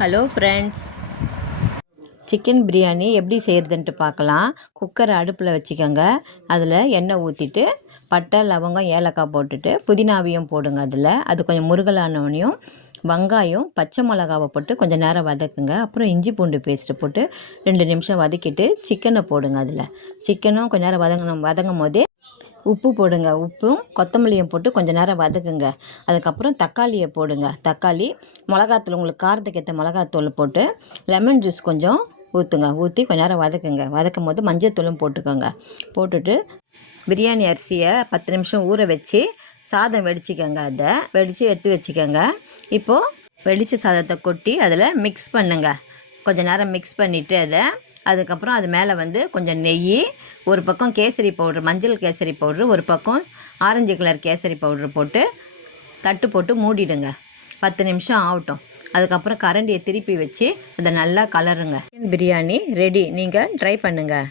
Hello friends, chicken biryani எப்படி செய்கிறதுன்ட்டு பார்க்கலாம். குக்கரை அடுப்பில் வச்சுக்கோங்க. அதில் எண்ணெய் ஊற்றிட்டு பட்டை, லவங்கம், ஏலக்காய் போட்டுட்டு புதினாவையும் போடுங்க. அது கொஞ்சம் முருகலானவனையும் வெங்காயம், பச்சை மிளகாவை போட்டு கொஞ்சம் நேரம் வதக்குங்க. அப்புறம் இஞ்சி பூண்டு பேஸ்ட்டு போட்டு 2 நிமிஷம் வதக்கிட்டு சிக்கனை போடுங்க. சிக்கனும் கொஞ்சம் நேரம் வதங்கும் போதே உப்பு போடுங்க. உப்பும் கொத்தமல்லியும் போட்டு கொஞ்சம் நேரம் வதக்குங்க. அதுக்கப்புறம் தக்காளியை போடுங்க. தக்காளி, மிளகாத்தூள், உங்களுக்கு காரத்துக்கு ஏற்ற மிளகாத்தூள் போட்டு லெமன் ஜூஸ் கொஞ்சம் ஊற்றி கொஞ்சம் நேரம் வதக்குங்க. வதக்கும் போது மஞ்சத்தூளும் போட்டுக்கோங்க. போட்டுட்டு பிரியாணி அரிசியை 10 நிமிஷம் ஊற வச்சு சாதம் வடிச்சிக்கோங்க. அதை வடித்து எடுத்து வச்சுக்கோங்க. இப்போது வெடித்த சாதத்தை கொட்டி அதில் மிக்ஸ் பண்ணுங்க. கொஞ்சம் நேரம் மிக்ஸ் பண்ணிவிட்டு அதுக்கப்புறம் அது மேலே கொஞ்சம் நெய், ஒரு பக்கம் கேசரி பவுட்ரு, மஞ்சள் கேசரி பவுட்ரு, ஒரு பக்கம் ஆரஞ்சு கலர் கேசரி பவுட்ரு போட்டு தட்டு போட்டு மூடிடுங்க. 10 நிமிஷம் ஆகட்டும். அதுக்கப்புறம் கரண்டியை திருப்பி வச்சு அதை நல்லா கலருங்க. பிரியாணி ரெடி. நீங்கள் ட்ரை பண்ணுங்கள்.